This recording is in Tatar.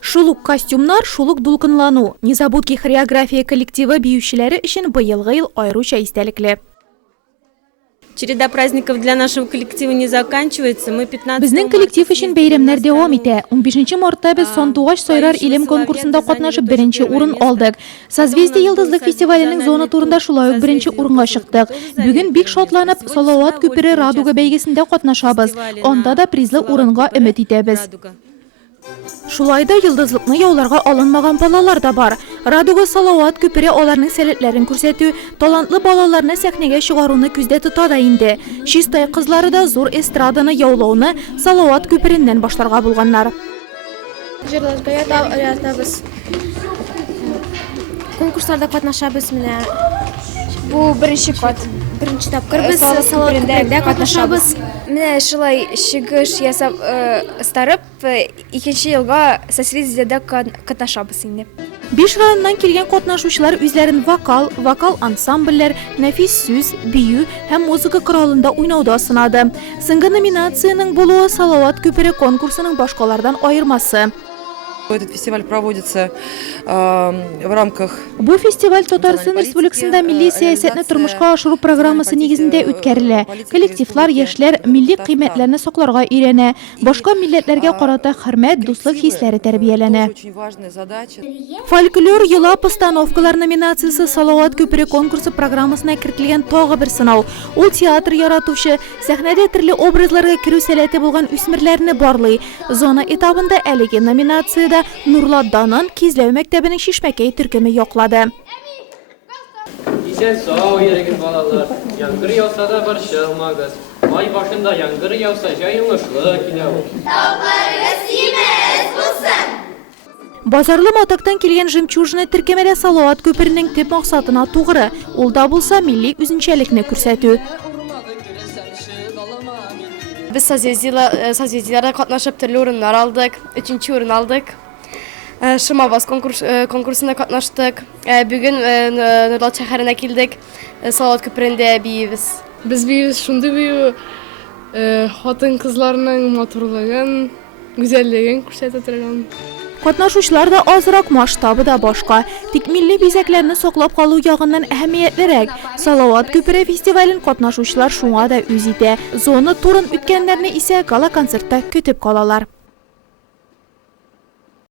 Шулук костюмнар, шулук дулкынлану. Незабудки хореография коллективы биючиләре өчен быелгы ел айруча истәлекле. Череда праздников для нашего коллектива не заканчивается. Мы 15 Безнең коллектив өчен бәйрәмнәр дәвам итә. 15 мартта без Сандугач Сайрар илем конкурсында катнашып беренче урын алдык. Созвездие йылдызлык фестиваленең зона турында шулай ук беренче урынга чыктык. Бүген бик шатланып, Салават күпере Радуга бәйгесендә катнашабыз. Анда да призлы урынга өмет итәбез. Шулайда йылдызлыкны яуларга алынмаган балалар да бар. Радуга Салават күпере аларның сәләтләрен күрсәтү, талантлы балаларны сәхнәгә чыгаруны күздә тота да инде. Чистай кызлары да зур эстраданы яулауны Салават күпереннән башларга булганнар. Җырлашка ятабыз. Конкурсларда катнашабыз менә. Бу беренче тапкыр без Салават күперендә катнашабыз. Менә шулай чыгыш ясап старып, 2нче елга созвездиедә катнашабыз инде. 5 районнан килгән катнашучылар үзләрен вокал ансамбльләр, нәфис сүз, бию һәм музыка коралында уйнауда сынады. Соңгы номинациянең булуы Салават күпере конкурсының башкалардан айырмасы. Этот фестиваль проводится в рамках... Бу фестиваль Татарстан Республикасында милли сәясәтне тормышка ашыру программасы нигезендә үткәрелә. Коллективлар, яшьләр милли кыйммәтләрне сакларга өйрәнә. Башка милләтләргә карата хөрмәт, дуслык хисләре тәрбияләнә. Фольклор йола постановкалар номинациясе Салават күпере конкурсы программасына кертелгән тагы бер сынау. Ул театр яратучы, сәхнәдә төрле образларга керү сәләте булган үсмерләрне барлый. Зона этабында әлеге номинацияда Нурладданын Кизләү мәктәбенең Шишмәкәй төркеме яклады. Исән сау ерегез балалар, яңгыр яуса да борчылмагыз. Ай башында яңгыр яуса җайлышлы килә ул. Тауларыгыз симез булсын. Базарлы матактан килгән жемчужина төркемедә Салават күперенең төп максатына тугры. Ул да булса милли үзенчәлекне күрсәтү. Без созвездиеләрдә катнашып төрле урыннар алдык, 3нче урын алдык. Шымаваз конкурсына катнаштык. Бүген Нурлат шәһәренә килдек. Салават күперендә биебез. Без биебез шундый бию, хатын кызларның матурлыгын, гүзәллеген күрсәтә торган. Катнашучылар да азрак, масштабы да башка. Тик милли бизәкләрне саклап калу ягыннан әһәмиятлерәк. Салават күпере фестивален катнашучылар шуңа да үз итә. Зона турын үткәннәрне исә гала концертта көтеп калалар.